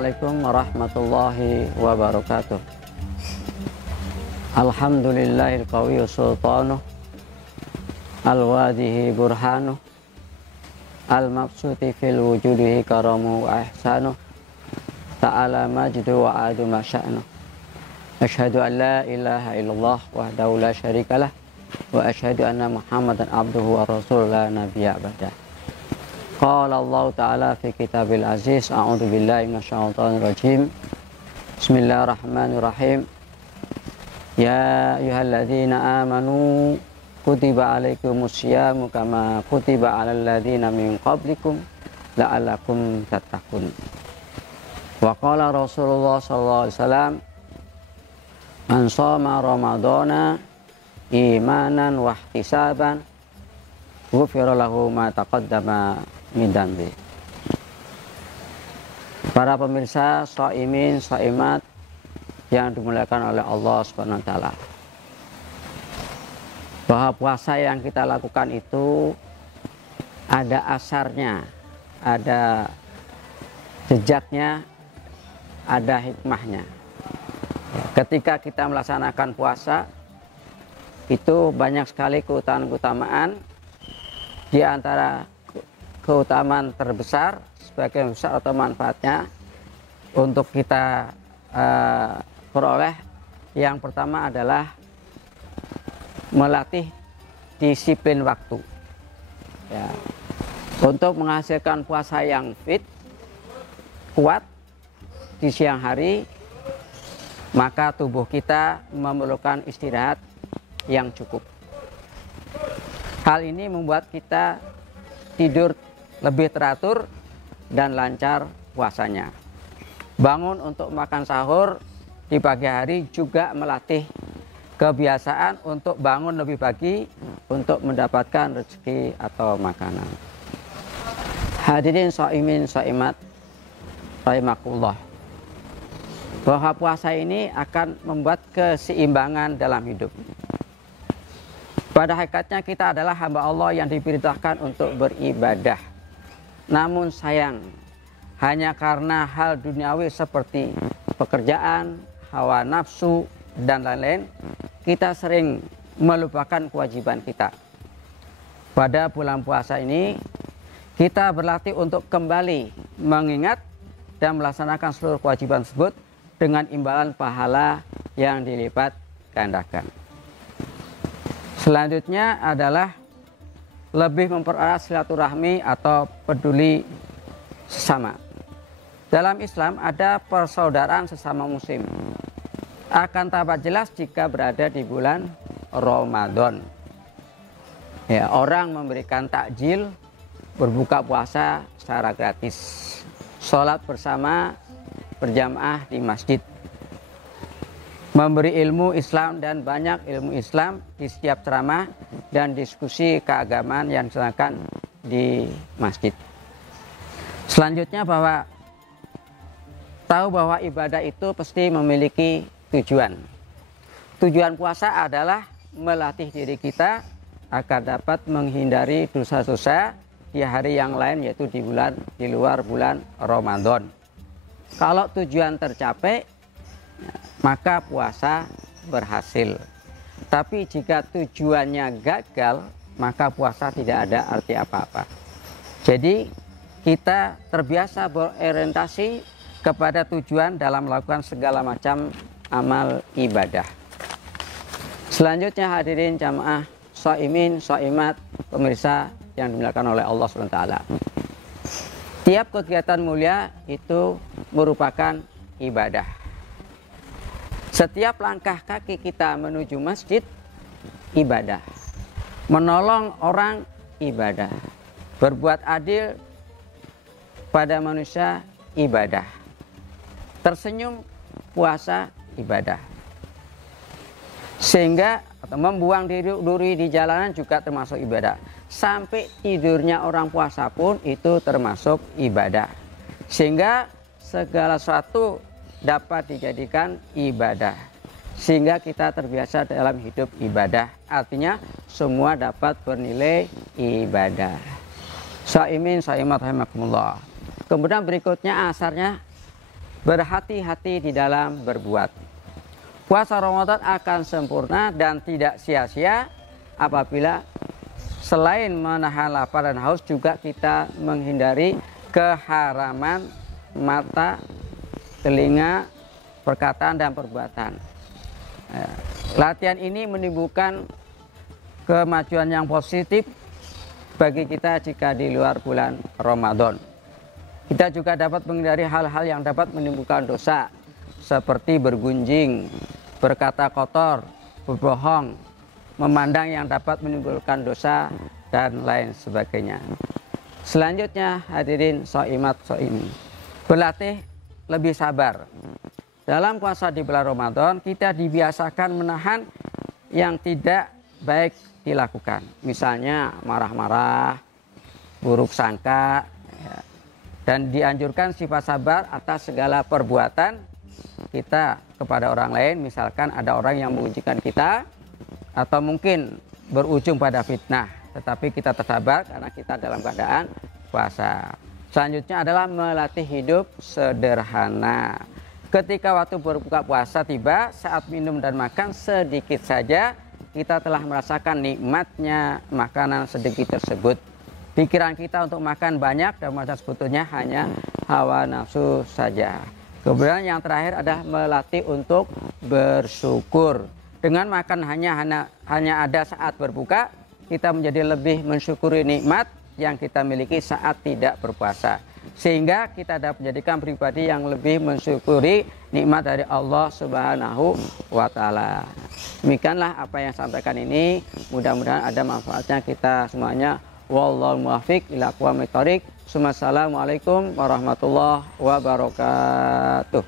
Assalamualaikum warahmatullahi wabarakatuh. Alhamdulillahil qawiyyu sultanuh, al-wadihi burhanuh, al-mabsuti fil wujudihi karamu wa ihsanuh, ta'ala majdu wa adu masya'nuh. Asyhadu an la ilaha illallah wahdahu la syarikalah, wa asyhadu anna Muhammadan abduhu wa rasuluhu la nabiyya ba'dah. Qala Allah Ta'ala fi kitabil aziz, a'udzu billahi minasyaitonir rajim. Bismillahirrahmanirrahim. Ya ayyuhalladzina amanu kutiba alaikumus syamu kama kutiba alal ladzina min qablikum la'allakum tattaqun. Wa qala Rasulullah sallallahu alaihi wasallam, man shoma ramadhana imanan wa ihtisaban ghufira lahu ma taqaddama min dambi. Para pemirsa, shaimin, shaimat yang dimuliakan oleh Allah Subhanahu wa taala, bahwa puasa yang kita lakukan itu ada asarnya, ada jejaknya, ada hikmahnya. Ketika kita melaksanakan puasa itu banyak sekali keutamaan-keutamaan. Di antara keutamaan terbesar sebagai besar atau manfaatnya untuk kita peroleh, yang pertama adalah melatih disiplin waktu ya, untuk menghasilkan puasa yang fit, kuat di siang hari, maka tubuh kita memerlukan istirahat yang cukup. Hal ini membuat kita tidur lebih teratur dan lancar puasanya. Bangun untuk makan sahur di pagi hari juga melatih kebiasaan untuk bangun lebih pagi untuk mendapatkan rezeki atau makanan. Hadirin shaimin shaimat rahimakumullah, bahwa puasa ini akan membuat keseimbangan dalam hidup. Pada hakikatnya kita adalah hamba Allah yang diperintahkan untuk beribadah. Namun sayang, hanya karena hal duniawi seperti pekerjaan, hawa nafsu, dan lain-lain, kita sering melupakan kewajiban kita. Pada bulan puasa ini, kita berlatih untuk kembali mengingat dan melaksanakan seluruh kewajiban tersebut dengan imbalan pahala yang dilipat gandakan. Selanjutnya adalah lebih mempererat silaturahmi atau peduli sesama. Dalam Islam ada persaudaraan sesama muslim. Akan tampak jelas jika berada di bulan Ramadan. Ya, orang memberikan takjil, berbuka puasa secara gratis, sholat bersama berjamaah di masjid, memberi ilmu Islam dan banyak ilmu Islam di setiap ceramah dan diskusi keagamaan yang dilaksanakan di masjid. Selanjutnya tahu bahwa ibadah itu pasti memiliki tujuan. Tujuan puasa adalah melatih diri kita agar dapat menghindari dosa-dosa di hari yang lain, yaitu di luar bulan Ramadan. Kalau tujuan tercapai, maka puasa berhasil. Tapi jika tujuannya gagal, maka puasa tidak ada arti apa-apa. Jadi kita terbiasa berorientasi kepada tujuan dalam melakukan segala macam amal ibadah. Selanjutnya hadirin jamaah shaimin shaimat, pemirsa yang dimuliakan oleh Allah SWT. Tiap kegiatan mulia itu merupakan ibadah. Setiap langkah kaki kita menuju masjid, ibadah. Menolong orang, ibadah. Berbuat adil pada manusia, ibadah. Tersenyum, puasa, ibadah. Sehingga membuang duri di jalanan juga termasuk ibadah. Sampai tidurnya orang puasa pun itu termasuk ibadah. Sehingga segala sesuatu dapat dijadikan ibadah, sehingga kita terbiasa dalam hidup ibadah. Artinya semua dapat bernilai ibadah. Shaimin shaimat rahimakumullah. Kemudian berikutnya asarnya berhati-hati di dalam berbuat. Puasa Ramadan akan sempurna dan tidak sia-sia apabila selain menahan lapar dan haus juga kita menghindari keharaman mata, telinga, perkataan dan perbuatan. Latihan ini menimbulkan kemajuan yang positif bagi kita jika di luar bulan Ramadan. Kita juga dapat menghindari hal-hal yang dapat menimbulkan dosa seperti bergunjing, berkata kotor, berbohong, memandang yang dapat menimbulkan dosa dan lain sebagainya. Selanjutnya hadirin soimat soimi, berlatih lebih sabar. Dalam puasa di bulan Ramadan kita dibiasakan menahan yang tidak baik dilakukan. Misalnya marah-marah, buruk sangka, dan dianjurkan sifat sabar atas segala perbuatan kita kepada orang lain. Misalkan ada orang yang mengujikan kita atau mungkin berujung pada fitnah, tetapi kita tersabar karena kita dalam keadaan puasa. Selanjutnya adalah melatih hidup sederhana. Ketika waktu berbuka puasa tiba, saat minum dan makan sedikit saja, kita telah merasakan nikmatnya makanan sedikit tersebut. Pikiran kita untuk makan banyak dan masa sebetulnya hanya hawa nafsu saja. Kemudian yang terakhir adalah melatih untuk bersyukur. Dengan makan hanya ada saat berbuka, kita menjadi lebih mensyukuri nikmat yang kita miliki saat tidak berpuasa. Sehingga kita dapat menjadikan pribadi yang lebih mensyukuri nikmat dari Allah Subhanahu wa Ta'ala. Demikianlah apa yang saya sampaikan ini. Mudah-mudahan ada manfaatnya kita semuanya. Wallahu muwaffiq ila aqwamit thoriq. Assalamualaikum warahmatullahi wabarakatuh.